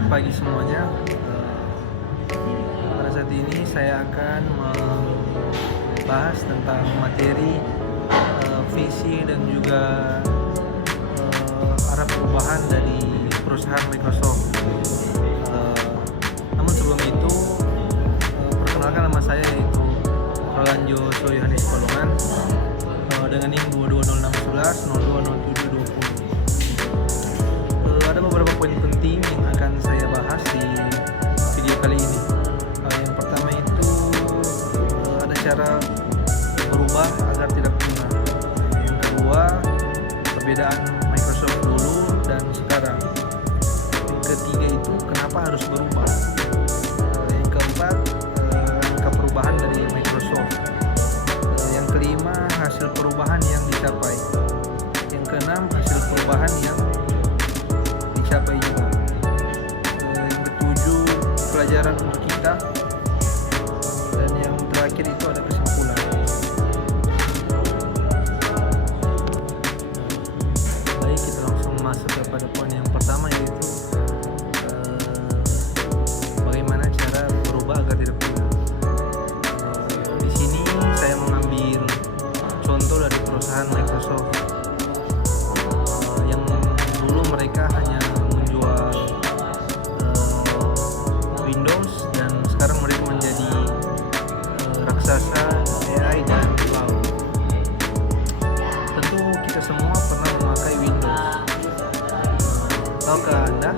Selamat pagi semuanya. Pada saat ini saya akan membahas tentang materi visi dan juga arah perubahan dari perusahaan Microsoft. Namun sebelum itu, perkenalkan nama saya yaitu Roland Joso Yohanes Kolongan dengan NIM 220611 020720. Ada beberapa poin penting yang akan saya bahas di video kali ini. Yang pertama itu ada cara berubah agar tidak punah. Yang kedua, perbedaan Microsoft dulu dan sekarang. Yang ketiga itu kenapa harus berubah. Yang keempat, angka perubahan dari Microsoft. Yang kelima, hasil perubahan yang dicapai. Yang keenam, hasil perubahan yang dicapai juga. Yang ketujuh, pelajaran untuk kita. Dan yang terakhir itu ada kesimpulan. Baik, kita langsung masuk kepada poin yang pertama, yaitu bagaimana cara berubah agar tidak punah. Di sini saya mengambil contoh dari perusahaan Microsoft yang dulu mereka hanya menjual Windows, dan sekarang mereka menjadi raksasa AI dan cloud. Tentu kita semua pernah memakai Windows. Tahukah Anda,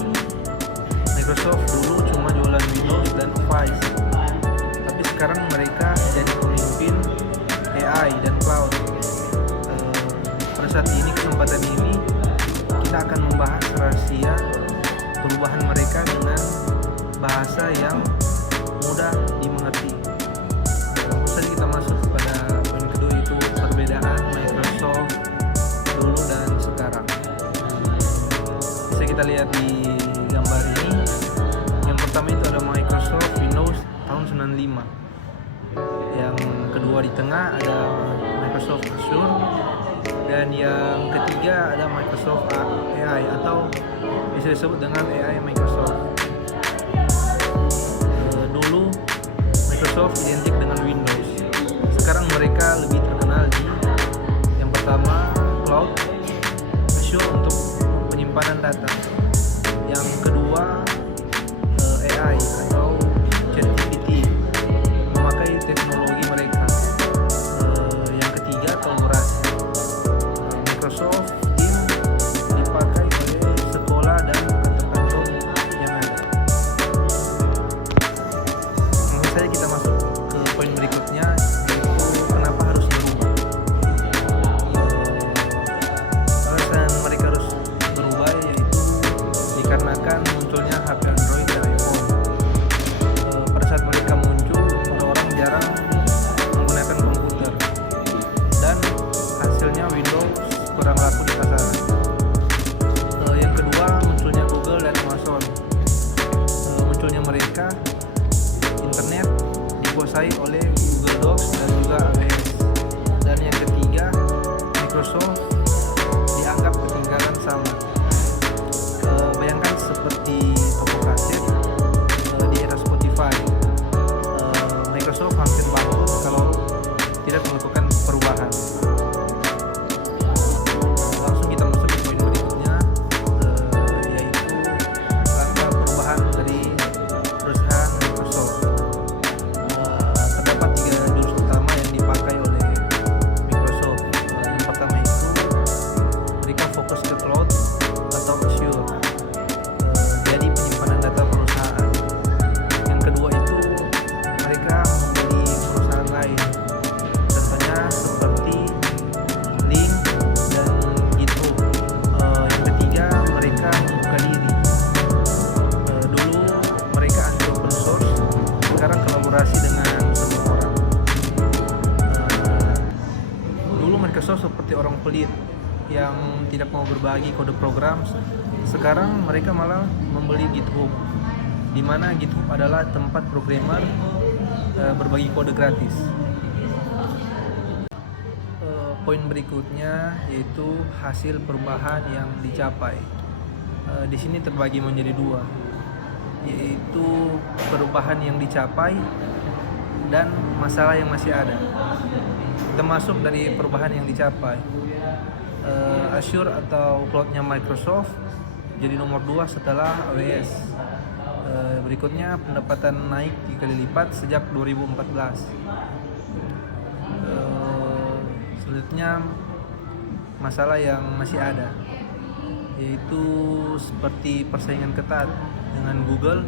Microsoft dulu cuma jualan Windows dan Office, tapi sekarang mereka jadi pemimpin AI dan cloud. Pada saat ini, kesempatan ini kita akan membahas rahasia perubahan mereka dengan bahasa yang mudah dimengerti. Langsung saja kita masuk kepada poin kedua, yaitu perbedaan Microsoft dulu dan sekarang. Bisa kita lihat di gambar ini. Yang pertama itu ada Microsoft Windows tahun 95. Yang kedua di tengah ada Microsoft Azure, dan yang ketiga ada Microsoft AI atau bisa disebut dengan AI Microsoft. Dulu Microsoft identik dengan Windows. Sekarang mereka lebih terkenal di yang pertama cloud, Azure untuk penyimpanan data. Yang kedua AI atau ChatGPT, memakai teknologi mereka. Yang ketiga kolaborasi. Microsoft Teams dipakai oleh sekolah dan kantor-kantor yang ada. Langsung saja kita masuk ke poin berikutnya, yaitu kenapa harus berubah. Alasan mereka harus berubah yaitu dikarenakan munculnya HP Android dan iPhone. Pada saat mereka muncul, orang-orang jarang menggunakan komputer, dan hasilnya Windows kurang laku di pasaran. Yang kedua, munculnya Google dan Amazon. Munculnya mereka, internet dikuasai oleh Google Docs dan juga AWS. Dan yang ketiga, Microsoft dianggap ketinggalan sama. Bayangkan seperti toko kaset di era Spotify. Microsoft hampir bangkrut kalau tidak melakukan perubahan. Langsung kita masuk ke poin berikutnya, yaitu langkah perubahan dari perusahaan Microsoft. Terdapat 3 jurus utama yang dipakai oleh Microsoft. Yang pertama itu mereka fokus ke cloud atau Azure, jadi penyimpanan data perusahaan. Yang kedua itu mereka membeli perusahaan lain, contohnya seperti Link dan GitHub. Yang ketiga, mereka membuka diri. Dulu mereka anti open source, sekarang kolaborasi dengan semua orang. Dulu Microsoft seperti orang pelit yang tidak mau berbagi kode program. Sekarang mereka malah membeli GitHub, di mana GitHub adalah tempat programmer berbagi kode gratis. Poin berikutnya yaitu hasil perubahan yang dicapai. Di sini terbagi menjadi 2. yaitu perubahan yang dicapai dan masalah yang masih ada. Termasuk dari perubahan yang dicapai, Azure atau cloudnya Microsoft jadi nomor 2 setelah AWS. Berikutnya pendapatan naik 3 kali lipat sejak 2014. Selanjutnya masalah yang masih ada, yaitu seperti persaingan ketat dengan Google,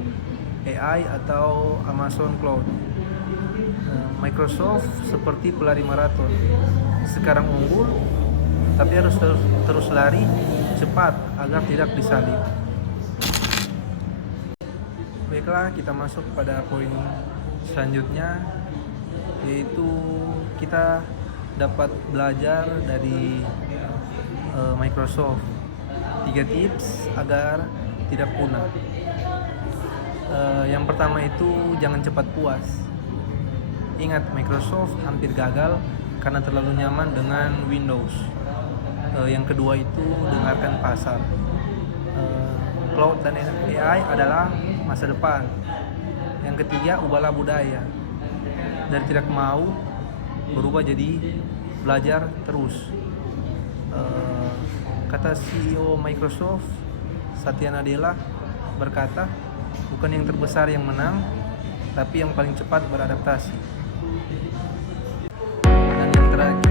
AI atau Amazon Cloud. Microsoft seperti pelari maraton, sekarang unggul tapi harus terus lari cepat agar tidak disalib. Baiklah, kita masuk pada poin selanjutnya, yaitu kita dapat belajar dari Microsoft 3 tips agar tidak punah. Yang pertama itu jangan cepat puas. Ingat, Microsoft hampir gagal karena terlalu nyaman dengan Windows. Yang kedua itu dengarkan pasar. Cloud dan AI adalah masa depan. Yang ketiga, ubahlah budaya. Dari tidak mau berubah jadi belajar terus. Kata CEO Microsoft, Satya Nadella, berkata, bukan yang terbesar yang menang, tapi yang paling cepat beradaptasi. Dan yang terakhir,